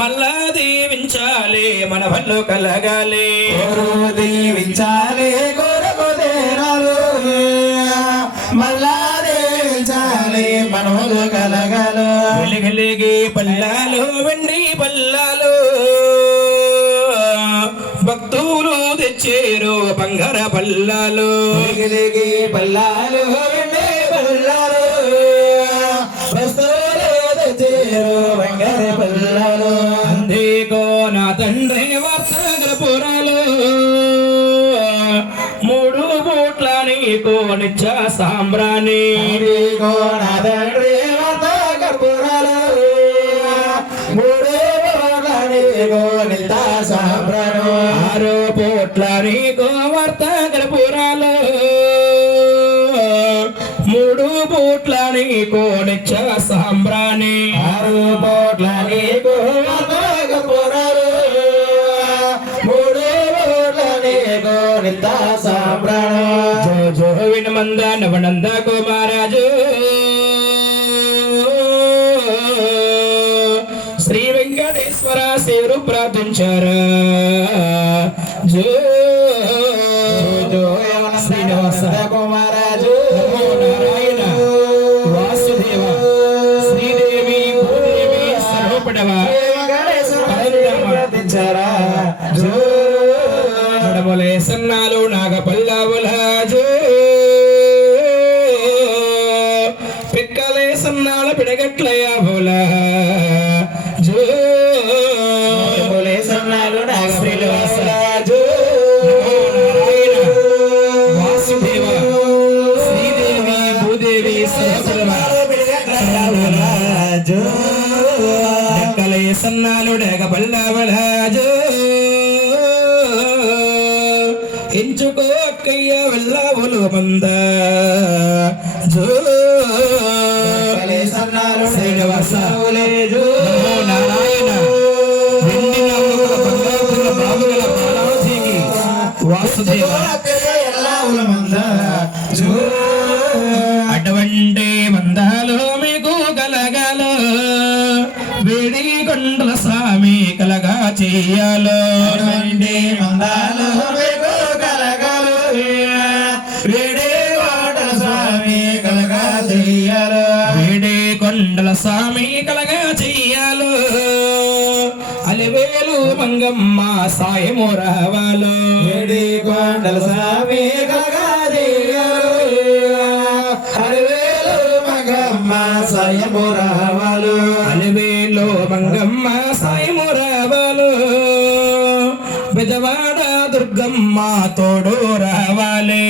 మళ్ళా దీవించాలి మన వల్లు కలగాలి దీవించాలి కోరకు తీరాలు మళ్ళా దీవించాలి మన వల్లు కలగాలు వెలిగలిగి పల్లాలు వెండి పల్లాలు భక్తులు తెచ్చేరు బంగార పల్లాలు వెలిగలిగి పల్లాలు వెండి పల్లాలు భక్తులు తెచ్చేరు బంగార పల్లాలు అందేకో నా తండ్రి వర్తగపురాలు మూడు బూట్ల నీకు నిత్య సాంబ్రాణి నా తండ్రి వర్తగపురాలు మూడు బూట్ల నీకు నిత్య సాంబ్రాణి 6 పూట్ల నీకు వర్తగపురాలు 3 పూట్ల నీకు నిత్య సాంబ్రాణి 6 పూట్ల నీకు వర్తగపురాలు 3 పూట్ల నీకు నిత్య సాంబ్రాణి జో జో వినమంద నవనంద కుమారాజు శ్రీ వెంకటేశ్వర శివుడు ప్రార్థించారు జో జో శ్రీనివాస కుమారాజు నారాయణ వాసుదేవ శ్రీదేవి భూదేవి సర్వపడవ నడమలే సన్నాలు నాగపల్లవుల జో పిక్కలే సన్నాల పిడగట్లయ బోల జో సన్నాలు శ్రీనివాస జో నారాయణ వాసుదేవ శ్రీదేవి భూదేవి పిక్కలే సన్నాలు డగపల్లవల జో ఎంచుకో అక్కయ్య వెళ్ళవులు మంద జో శ్రీనివాస నమో నారాయణ వెండి నవ్వుల బంగారుల బాబుగల బాలాజీకి వాసుదేవ అటువంటి మందాలు మీకు కలగాలో వేడి కొండల స్వామి కలగా చెయ్యాలో మందాలు మీకు కలగాలు వేడే వాటల స్వామి కలగా చెయ్యాలు వేడే కొండల స్వామి కలగా చెయ్యాలో అలివేలు మంగమ్మ సాయము రావాలో వేడి కొండల స్వామి కలగా చెయ్యాలు అరవేలు మగమ్మ సాయము రావాలు అలివేలు మంగమ్మ సాయము రావాలో బెజవాడ దుర్గమ్మ తోడు రావాలి.